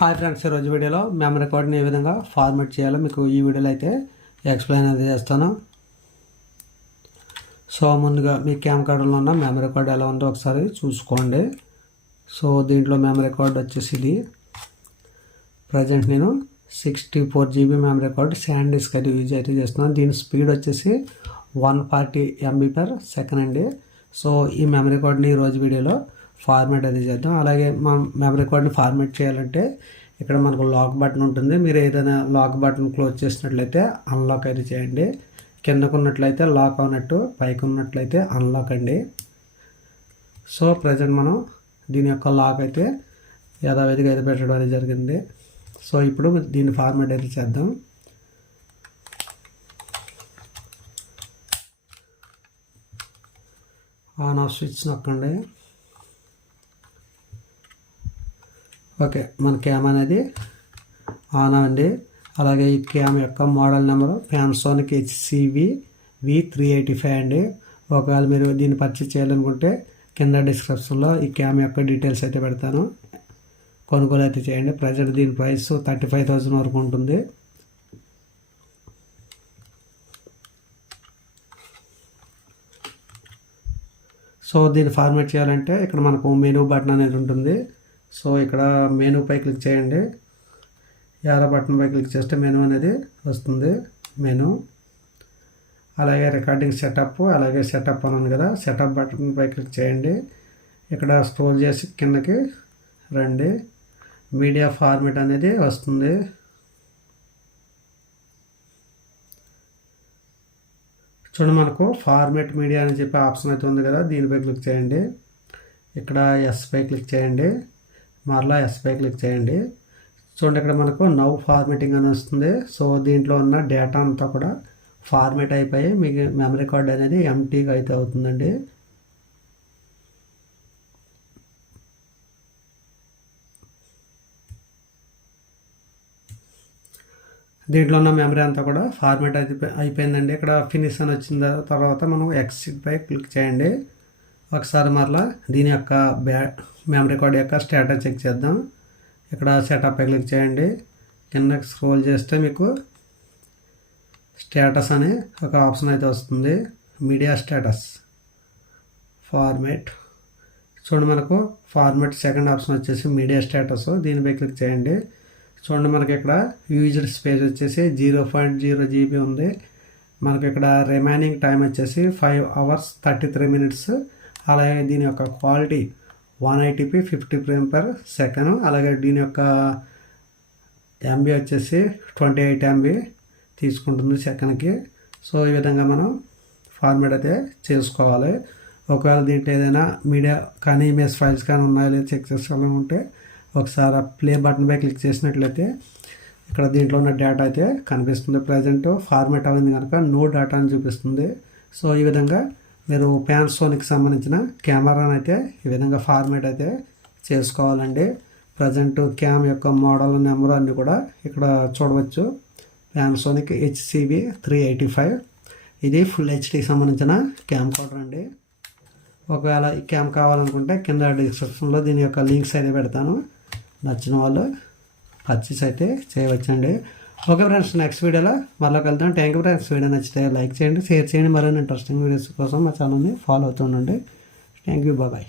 Hi friends, ఈరోజు వీడియోలో memory కార్డ్ని ఏ విధంగా ఫార్మాట్ చేయాలో మీకు ఈ వీడియోలో అయితే ఎక్స్ప్లెయిన్ అనేది చేస్తాను. సో ముందుగా మీ క్యామ్ కార్డులో ఉన్న మెమరీ కార్డ్ ఎలా ఉందో ఒకసారి చూసుకోండి. సో దీంట్లో మెమరీ కార్డ్ వచ్చేసి ఇది ప్రజెంట్ నేను 64 GB మెమరీ కార్డ్ SanDisk అయితే యూజ్ అయితే చేస్తున్నాను. దీని స్పీడ్ వచ్చేసి 140 MB/s అండి. సో ఈ మెమరీ కార్డ్ని ఈరోజు వీడియోలో ఫార్మాట్ అది చేద్దాం. అలాగే మా మెమరీ కార్డ్ని ఫార్మాట్ చేయాలంటే ఇక్కడ మనకు లాక్ బటన్ ఉంటుంది. మీరు ఏదైనా లాక్ బటన్ క్లోజ్ చేసినట్లయితే అన్లాక్ అయితే చేయండి. కిందకు ఉన్నట్లయితే లాక్ అవునట్టు, పైకి ఉన్నట్లయితే అన్లాక్ అండి. సో ప్రజెంట్ మనం దీని యొక్క లాక్ అయితే యథావిధిగా అయితే పెట్టడం అనేది జరిగింది. సో ఇప్పుడు దీన్ని ఫార్మాట్ అయితే చేద్దాం. ఆన్ ఆఫ్ స్విచ్ నొక్కండి. ఓకే, మన క్యామ్ అనేది ఆన్ అవ్వండి. అలాగే ఈ క్యామ్ యొక్క మోడల్ నెంబరు పానాసోనిక్ HCV-V385 అండి. ఒకవేళ మీరు దీన్ని పర్చేస్ చేయాలనుకుంటే కింద డిస్క్రిప్షన్లో ఈ క్యామ్ యొక్క డీటెయిల్స్ అయితే పెడతాను, కొనుగోలు అయితే చేయండి. ప్రజెంట్ దీని ప్రైస్ 35,000 వరకు ఉంటుంది. సో దీన్ని ఫార్మాట్ చేయాలంటే ఇక్కడ మనకు మెనూ బటన్ అనేది ఉంటుంది. సో ఇక్కడ మెనూపై క్లిక్ చేయండి. యారో బటన్పై క్లిక్ చేస్తే మెనూ అనేది వస్తుంది. మెనూ అలాగే రికార్డింగ్ సెటప్, అలాగే సెటప్ అని ఉంది కదా, సెటప్ బటన్పై క్లిక్ చేయండి. ఇక్కడ స్క్రోల్ చేసి కిందకి రండి. మీడియా ఫార్మాట్ అనేది వస్తుంది. చూడండి, మనకు ఫార్మాట్ మీడియా అని చెప్పి ఆప్షన్ అయితే ఉంది కదా, దీనిపై క్లిక్ చేయండి. ఇక్కడ ఎస్పై క్లిక్ చేయండి. మరలా ఎస్పై క్లిక్ చేయండి. చూడండి, ఇక్కడ మనకు నౌ ఫార్మేటింగ్ అని వస్తుంది. సో దీంట్లో ఉన్న డేటా అంతా కూడా ఫార్మేట్ అయిపోయి మీకు మెమరీ కార్డ్ అనేది ఎంటీగా అయితే అవుతుందండి. దీంట్లో ఉన్న మెమరీ అంతా కూడా ఫార్మేట్ అయిపోయిందండి. ఇక్కడ ఫినిష్ అని వచ్చిన తర్వాత మనం ఎక్సిట్ పై క్లిక్ చేయండి. ఒకసారి మరలా దీని యొక్క మెమరీ కార్డ్ యొక్క స్టేటస్ చెక్ చేద్దాం. ఇక్కడ సెటప్ పై క్లిక్ చేయండి. కిందకి స్క్రోల్ చేస్తే మీకు స్టేటస్ అని ఒక ఆప్షన్ అయితే వస్తుంది. Media status format. చూడండి, మనకు ఫార్మేట్ సెకండ్ ఆప్షన్ వచ్చేసి మీడియా స్టేటస్, దీనిపై క్లిక్ చేయండి. చూడండి, మనకి ఇక్కడ యూజ్డ్ స్పేస్ వచ్చేసి 0.0 GB ఉంది. మనకి ఇక్కడ రిమైనింగ్ టైం వచ్చేసి 5 hours 33 minutes. అలాగే దీని యొక్క క్వాలిటీ 180p 50 frames/s. అలాగే దీని యొక్క MB వచ్చేసి 28 MB తీసుకుంటుంది సెకండ్కి. సో ఈ విధంగా మనం ఫార్మాట్ అయితే చేసుకోవాలి. ఒకవేళ దీంట్లో ఏదైనా మీడియా కానీ ఇమేజ్ ఫైల్స్ కానీ ఉన్నాయో లేదా చెక్ చేసుకోవాలనుకుంటే ఒకసారి ప్లే బటన్పై క్లిక్ చేసినట్లయితే ఇక్కడ దీంట్లో ఉన్న డేటా అయితే కనిపిస్తుంది. ప్రజెంట్ ఫార్మాట్ అయింది కనుక నో డేటా అని చూపిస్తుంది. సో ఈ విధంగా మీరు పానాసోనిక్ సంబంధించిన కెమెరాని అయితే ఈ విధంగా ఫార్మాట్ అయితే చేసుకోవాలండి. ప్రజెంట్ క్యామ్ యొక్క మోడల్ నెంబర్ అన్నీ కూడా ఇక్కడ చూడవచ్చు. పానాసోనిక్ HCV-385 ఇది ఫుల్ హెచ్డీకి సంబంధించిన క్యామ్ కార్డర్ అండి. ఒకవేళ ఈ క్యామ్ కావాలనుకుంటే కింద డిస్క్రిప్షన్లో దీని యొక్క లింక్స్ అయితే పెడతాను. నచ్చిన వాళ్ళు పర్చేస్ అయితే చేయవచ్చండి. ఓకే ఫ్రెండ్స్, నెక్స్ట్ వీడియోలో మళ్ళీ కలుద్దాం. Thank you friends. వీడియో నచ్చితే లైక్ చేయండి, షేర్ చేయండి. మరిన్ని ఇంట్రెస్టింగ్ వీడియోస్ కోసం మా ఛానల్ని ఫాలో అవుతుండండి. Thank you, bye.